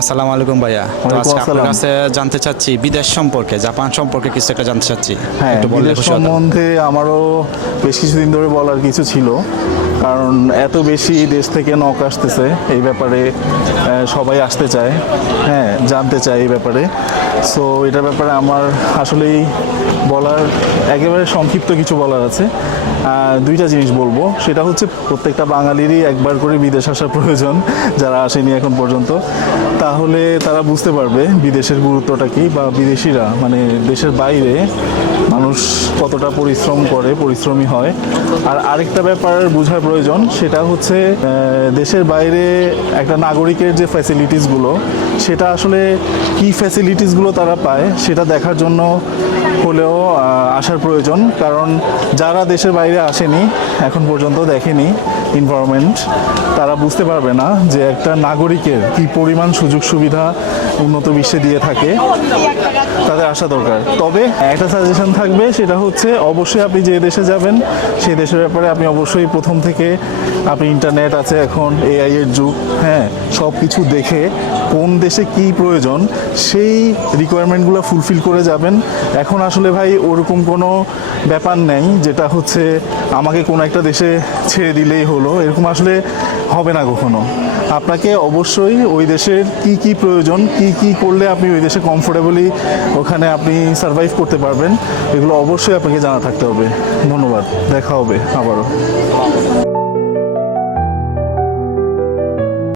আসসালামু আলাইকুম ভাইয়া। তো ওয়ালাইকুম আজকে আপনার আসসালাম। কাছে জানতে চাচ্ছি বিদেশ সম্পর্কে, জাপান সম্পর্কে কিছু একটা জানতে চাচ্ছি। হ্যাঁ, একটু বললে বিদেশ খুশি হতাম। সম্বন্ধে আমারও বেশ কিছুদিন ধরে বলার কিছু ছিল, কারণ এত বেশি দেশ থেকে নক আসতেছে এই ব্যাপারে। সবাই আসতে চায়, হ্যাঁ, জানতে চায় এই ব্যাপারে। সো এটার ব্যাপারে আমার আসলেই বলার একেবারে সংক্ষিপ্ত কিছু বলার আছে। দুইটা জিনিস বলবো, সেটা হচ্ছে প্রত্যেকটা বাঙালিরই একবার করে বিদেশ আসার প্রয়োজন, যারা আসেনি এখন পর্যন্ত। তাহলে তারা বুঝতে পারবে বিদেশের গুরুত্বটা কি, বা বিদেশিরা মানে দেশের বাইরে মানুষ কতটা পরিশ্রম করে, পরিশ্রমী হয়। আর আরেকটা ব্যাপার বোঝার প্রয়োজন, সেটা হচ্ছে দেশের বাইরে একটা নাগরিকের যে ফ্যাসিলিটিসগুলো, সেটা আসলে কি ফ্যাসিলিটিসগুলো তারা পায় সেটা দেখার জন্য হলেও আসার প্রয়োজন। কারণ যারা দেশের বাইরে আসেনি এখন পর্যন্ত, দেখেনি এনভায়রনমেন্ট, তারা বুঝতে পারবে না যে একটা নাগরিকের কি পরিমাণ সুযোগ সুবিধা উন্নত বিশ্বে দিয়ে থাকে। তাদের আসা দরকার। তবে একটা সাজেশন থাকবে, সেটা হচ্ছে অবশ্যই আপনি যে দেশে যাবেন সেই দেশের ব্যাপারে আপনি অবশ্যই প্রথম থেকে, আপনি ইন্টারনেট আছে এখন, এআই এর যুগ, হ্যাঁ, সব কিছু দেখে কোন দেশে কি প্রয়োজন সেই রিকোয়ারমেন্টগুলো ফুলফিল করে যাবেন। এখন আসলে ভাই ওরকম কোনো ব্যাপার নেই যেটা হচ্ছে আমাকে কোনো একটা দেশে ছেড়ে দিলেই হলো, এরকম আসলে হবে না কখনো। আপনাকে অবশ্যই ওই দেশের কি কি প্রয়োজন, কি কি করলে আপনি ওই দেশে কমফোর্টেবলি ওখানে আপনি সার্ভাইভ করতে পারবেন, এগুলো অবশ্যই আপনাকে জানা থাকতে হবে। ধন্যবাদ, দেখা হবে আবারও।